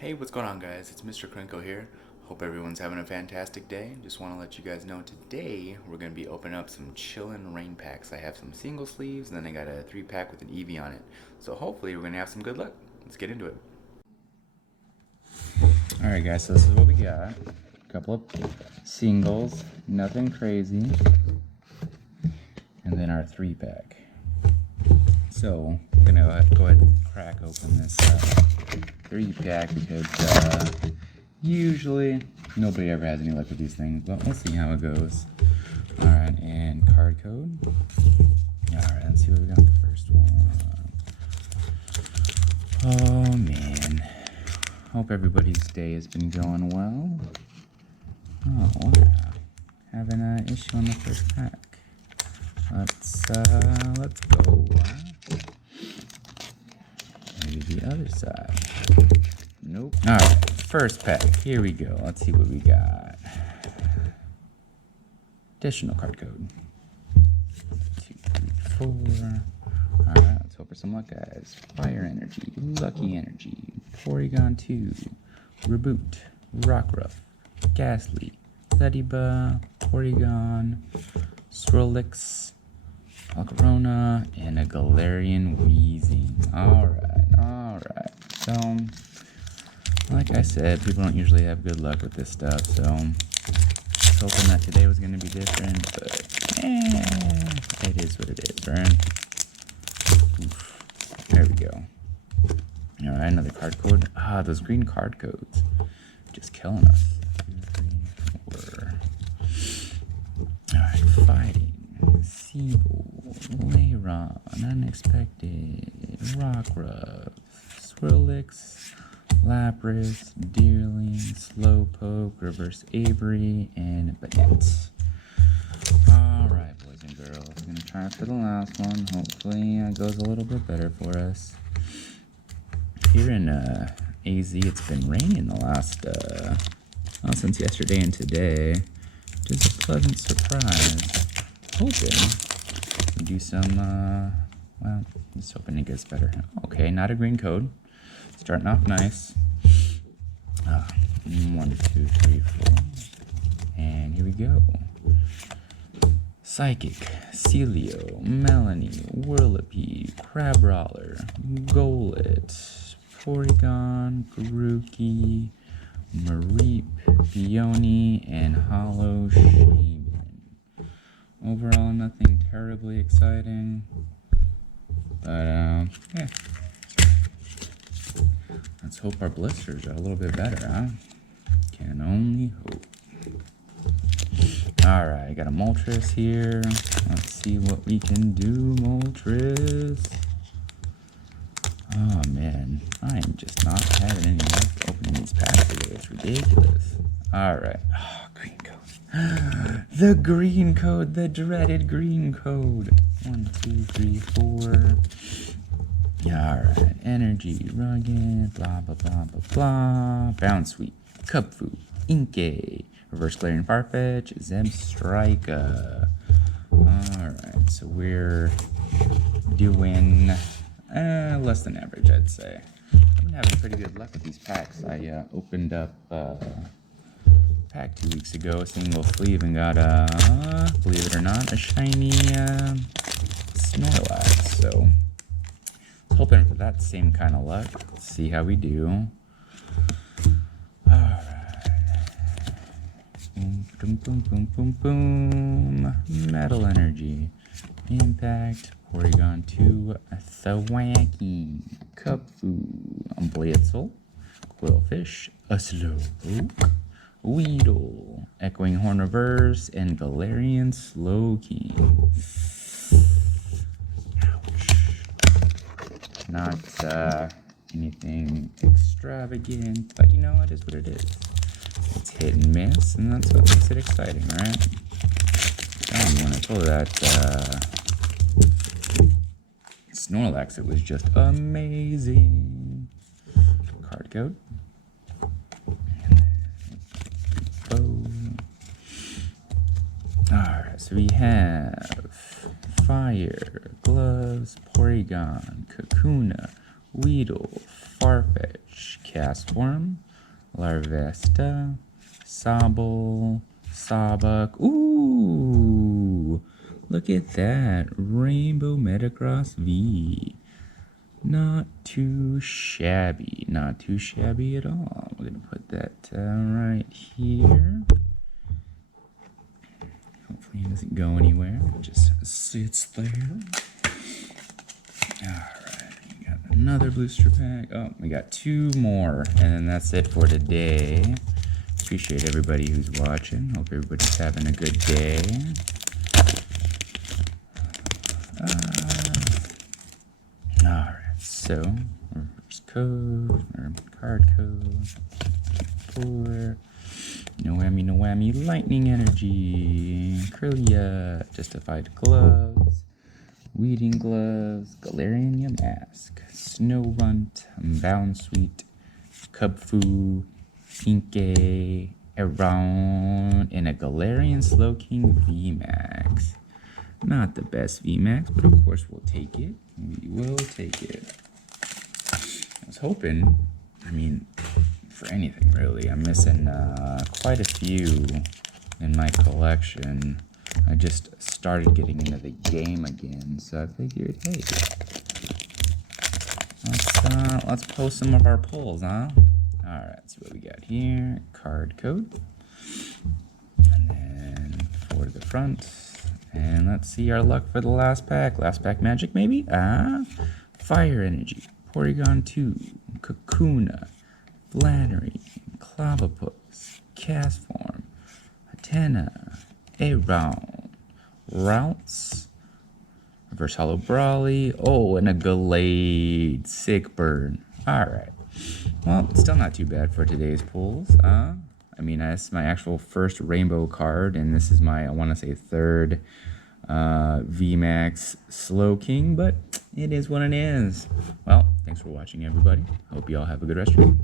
Hey, what's going on, guys? It's Mr. Krenko here. Hope everyone's having a fantastic day. Just want to let you guys know today we're going to be opening up some chillin' rain packs. I have some single sleeves, and then I got a 3-pack with an Eevee on it. So hopefully we're going to have some good luck. Let's get into it. Alright guys, so this is what we got. A couple of singles, nothing crazy. And then our 3-pack. So I'm going to go ahead and crack open this 3-pack because usually nobody ever has any luck with these things, but we'll see how it goes. Alright, and card code. Alright, let's see what we got the first one. Oh man. Hope everybody's day has been going well. Oh wow. Having an issue on the first pack. Let's go. Maybe the other side. Nope. Alright, first pack. Here we go. Let's see what we got. Additional card code. 2, 3, 4. Alright, let's hope for some luck, guys. Fire Energy, Lucky Energy, Porygon 2, Reboot, Rockruff, Ghastly, Lediba, Porygon, Swirlix, Alcorona, and a Galarian Weezing. Alright. So, like I said, people don't usually have good luck with this stuff, so I was hoping that today was going to be different, but it is what it is, right? Oof. There we go. Alright, another card code. Those green card codes. Just killing us. 2, 3, 4. Alright, Fighting. Seabull, Lairon, Unexpected, Rockruff, Swirlix, Lapras, Deerling, Slowpoke, Reverse Avery, and Banette. Alright, boys and girls, I'm gonna try for the last one. Hopefully it goes a little bit better for us. Here in AZ, it's been raining the last, since yesterday and today, which is a pleasant surprise. Hoping to do some, well, just hoping it gets better. Okay, not a green code. Starting off nice. 1, 2, 3, 4. And here we go. Psychic, Celio, Melanie, Whirlipede, Crabrawler, Golett, Porygon, Grookey, Mareep, Peony, and Hollow Shaman. Overall, nothing terribly exciting, but yeah. Let's hope our blisters are a little bit better, huh? Can only hope. Alright, got a Moltres here. Let's see what we can do, Moltres. Oh man, I am just not having any luck opening these packs today. It's ridiculous. Alright, green code. The green code, the dreaded green code. 1, 2, 3, 4. Alright, Energy, Rugged, blah, blah, blah, blah, blah. Bounce Sweep, Cubfu, Inkay, Reverse Glaring Farfetch, Zebstrika. Alright, so we're doing less than average, I'd say. I've been having pretty good luck with these packs. I opened up pack 2 weeks ago, a single sleeve, and got believe it or not, a shiny Snorlax. So I was hoping for that same kind of luck. Let's see how we do. Alright. Boom, boom, boom, boom, boom. Metal Energy, Impact, Porygon 2, Thwacky, Cubfu, Blitzel, Quillfish, a Slowpoke, Weedle, Echoing Horn Reverse, and Galarian Slowking. Ouch. Not anything extravagant, but you know, it is what it is. It's hit and miss, and that's what makes it exciting, right? When I pulled that Snorlax, it was just amazing. Card code. Alright, so we have Fire, Gloves, Porygon, Kakuna, Weedle, Farfetch, Cast Form, Larvesta, Sobble, Sawbuck. Ooh! Look at that. Rainbow Metacross V. Not too shabby. Not too shabby at all. We're going to put that right here. Hopefully it doesn't go anywhere. It just sits there. Alright, we got another booster pack. Oh, we got 2 more. And then that's it for today. Appreciate everybody who's watching. Hope everybody's having a good day. Alright, so reverse code, or card code, 4, no whammy, lightning energy, Kirlia, justified gloves, weeding gloves, Galarian mask, snow runt, bound sweet, Cubfu, Pinke, around, and a Galarian Slowking VMAX. Not the best VMAX, but of course we'll take it. We will take it. I was hoping, I mean, for anything really. I'm missing quite a few in my collection. I just started getting into the game again, so I figured, hey, let's post some of our pulls, huh? All right, let's see what we got here. Card code, and then for the front. And let's see our luck for the last pack. Last pack magic, maybe? Fire Energy, Porygon 2, Kakuna, Flannery, Clavapus, Cast Form, Hatena, Around, Routes, Reverse Hollow Brawly, oh, and a Gallade, Sick Burn. Alright. Well, still not too bad for today's pulls, I mean, that's my actual first rainbow card, and this is my, I want to say, third VMAX Slowking, but it is what it is. Well, thanks for watching, everybody. Hope you all have a good rest of your day.